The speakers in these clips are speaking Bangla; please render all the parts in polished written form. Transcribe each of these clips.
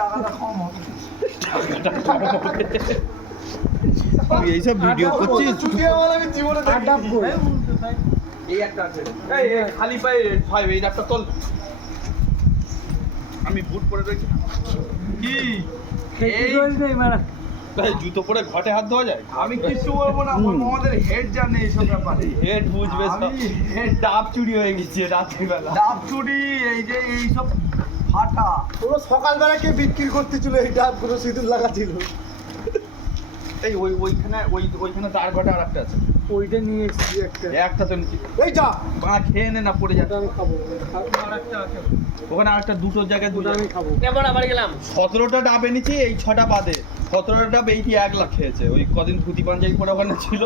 টাকাটা কম হবে। তুই এইসব ভিডিও করছিস? আমি জীবনে দেখিনি। এই একটা আছে, এই খালি পায়ে ভাই এই ডাবটা তোল। আমি বুট পরে রয়েছি না। কি ভাই জুতো পরে ঘাটে হাত ধোয়া যায়? আমি কিছু বলবো না, আমাদের হেড জানে এইসব ব্যাপারে। হেড বুঝবে সব। হেড ডাব চুরি হয়ে গেছে রাত্রিবেলা। ডাব চুরি, এই যে এইসব ফাটা। পুরো সকালবেলা কে বিক্রি করতেছিল এই ডাবগুলো, সিঁদুর লাগাচ্ছিল। এই ওইখানে তার ঘটা আর একটা আছে। ওইটা নিয়ে এসেছি একটা তো নিচে। এই যা মা খেয়ে নে না, পড়ে যাচ্ছে। আমি খাবো। ওখানে আরেকটা দুটো জায়গায় দুটো আমি খাবো। কেমন আবার গেলাম 17টা ডাব এনেছি, এই 6টা বাদে 17টা ডাব এইটি 1 লাখ খেয়েছে। ওই কদিন ধুতি পাঞ্জাবি পরে ওখানে ছিল,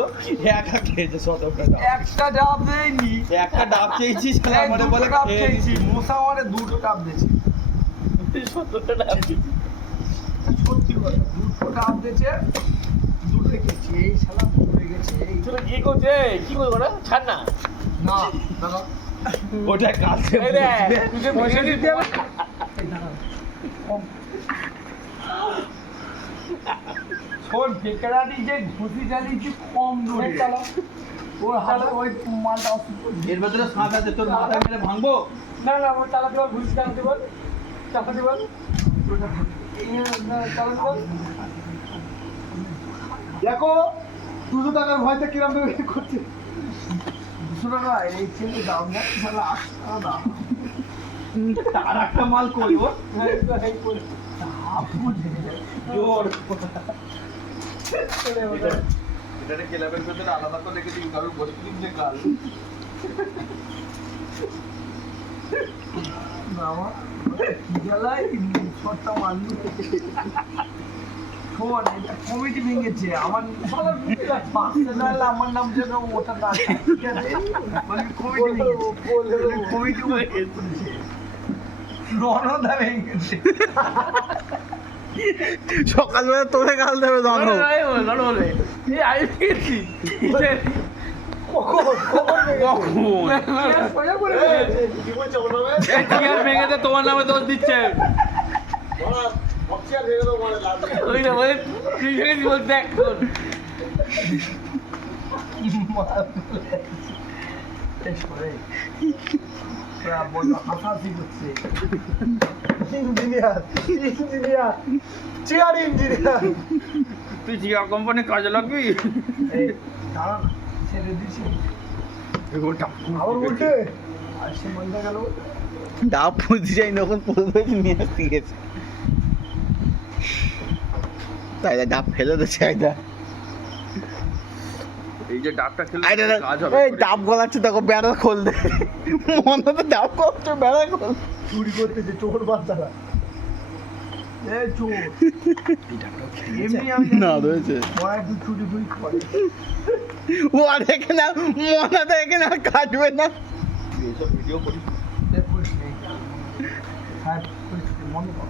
1 লাখ খেয়েছে 17টা ডাব। একটা ডাব দেয়নি, একটা ডাব চেয়েছি, শালা এই আমারে দুটো বলে ডাব খেয়ে খেয়েছি, নিছি। মশা আমারে দুটো ডাব দিয়েছে। 17টা ডাব সত্যি কথা, দুটো ডাব দিয়েছে, দুটো খেয়েছি। এই শালা ভুলে গেছে। এই তুই কি করছে? কি করবো না? ছাড় না। না দাদা, ওটা কাছে এই রে, বসবে। তুই যে পয়সা দিতে হবে। শোন, ঠেকেরানি যে ঘুষি চালিয়েছি কম দূরে, ওর হাতে ওই মালটা অসুস্থ। এর ভেতরে সাঁত আছে, তোর মাথা মেরে ভাঙবো। না না, ওর চালাতে বল, ঘুষি চালাতে বল, চালাতে বল। চালাতে বল। দেখো 200 টাকার ভয়তে কিরম ভাবে করছে। 200 টাকা এই ছেলে দাম না, শালা 800 টাকা দাম। তার একটা মাল কই ওর জোর। এটা ক্লাবের ভেতরে আলাদা করে রেখে দিই, কারোর বস্তু কিনতে কাল। বাবা, কি জ্বালায়, ছটা মারলি। শোন, এটা কমিটি ভেঙেছে। আমার পার্সোনাল আমার নাম যেন ওটা না থাকে, ঠিক আছে? মানে কমিটি ভেঙেছে, কমিটি ভেঙেছে, রণদা ভেঙেছে। সকালবেলা তোরে গাল দেবে জানো। বলে এই আই পেয়েছি সোজা করে দিয়েছে। কি বলছে ওটা? চেয়ার ভেঙেছে, তোমার নামে দোষ দিচ্ছে। বড় বক্সিয়ার ভেঙে দাও বলে লাভ নেই। ওই না বলে তুই ভেঙেছি বল, দেখ তোর। হাসাহাসি করছে। Engineer chair engineer. তুই জিয়া কোম্পানি কাজে লাগবি? এই দাঁড়া না, ছেড়ে দিছি। আবার উল্টে আর সে মনটা গেল। ডাব পুঁজি যাই যখন পড়বে নিয়ে আসতে গেছে, তাই ডাব ফেলে তো চাইদা। এই যে ডাবটা খেলে কাজ হবে। এই ডাব গলাচ্ছে, দেখো বেড়া খোল দে। মনে তো ডাব করছে, বেড়া খোল। চুরি করতেছে চোর বাচ্চারা। এ চোর, এমনি আমি না রয়েছে মনে তুই চুরি ফুরি করে। ও আর এখানে মনে তো এখানে আর কাটবে না। এইসব ভিডিও করিস করিস নেই, হ্যাঁ করিস নে, মনে কর।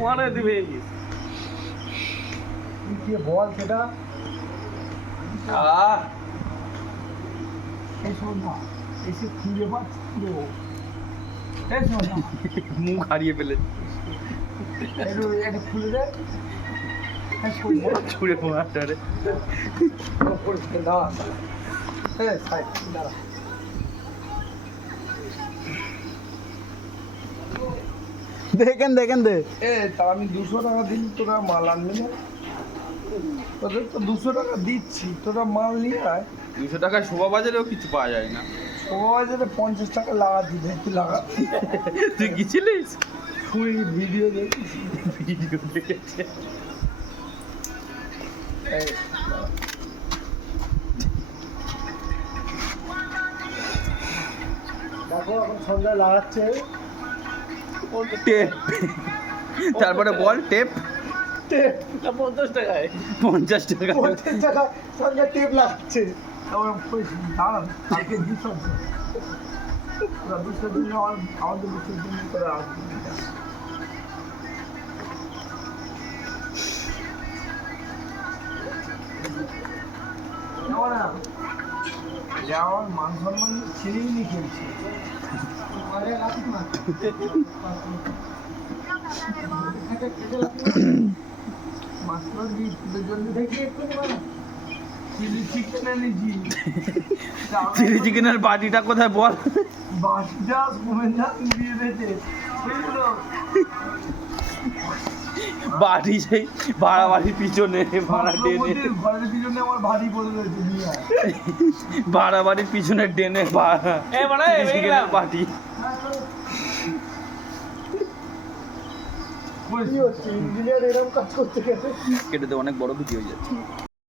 মনে দিবে তুই কি বল সেটা? এই শোন না, এসে খুঁজে পাচ্ছি পুরো। এই শোন না, মুখ হারিয়ে ফেলে একটু খুলে দে। ছুড়ে মারটারে। দেখেন দে। তা আমি 200 টাকা দিলি, তোরা মাল আনবি না? তোদের তো 200 টাকা দিচ্ছি, তোরা মাল নিয়ে আয়। 200 টাকায় শোভা বাজারেও কিছু পাওয়া যায় না। সবাই যেটা 50 টাকা লাগা দিবে, তুই লাগা। তুই গেছিলিস? তুই ভিডিও দেখেছি? ভিডিও দেখেছে। এই, দেখো এখন সন্ধ্যায় লাগাচ্ছে। টেপ, তারপরে বল টেপ 50 টাকায় 50 টাকা। 50 টাকা সন্ধ্যায় টেপ লাগাচ্ছে। তারপরে দাঁড়ান, কালকে বিসর্জন। তোরা বিসর্জন আমাদের বিসর্জন করে আসবি। না আমার মান সম্মান ছেড়েই নিয়ে খেলছি। মাত্র গিফটের জন্য দেখি এক্ষুনি বানা চিলি চিকেন এনেছি চিলি চিকেনের বাটিটা কোথায় বল? বাসিটা সুমেন্দা দিয়ে দিয়েছে বুঝলো বাড়ি সেই ভাড়া বাড়ির পিছনে ভাড়া ডেনে ঘরের পিছনে আমার ভারী পড়ে রয়েছে নিয়ে আয়। ভাড়া বাড়ির পিছনে ডেনে ভাড়া চিলি চিকেনের বাটি। কি হচ্ছে ইঞ্জিনিয়ার এরকম কাজ করতে গেছে কেটে অনেক বড় ভিডিও হয়ে যাচ্ছে।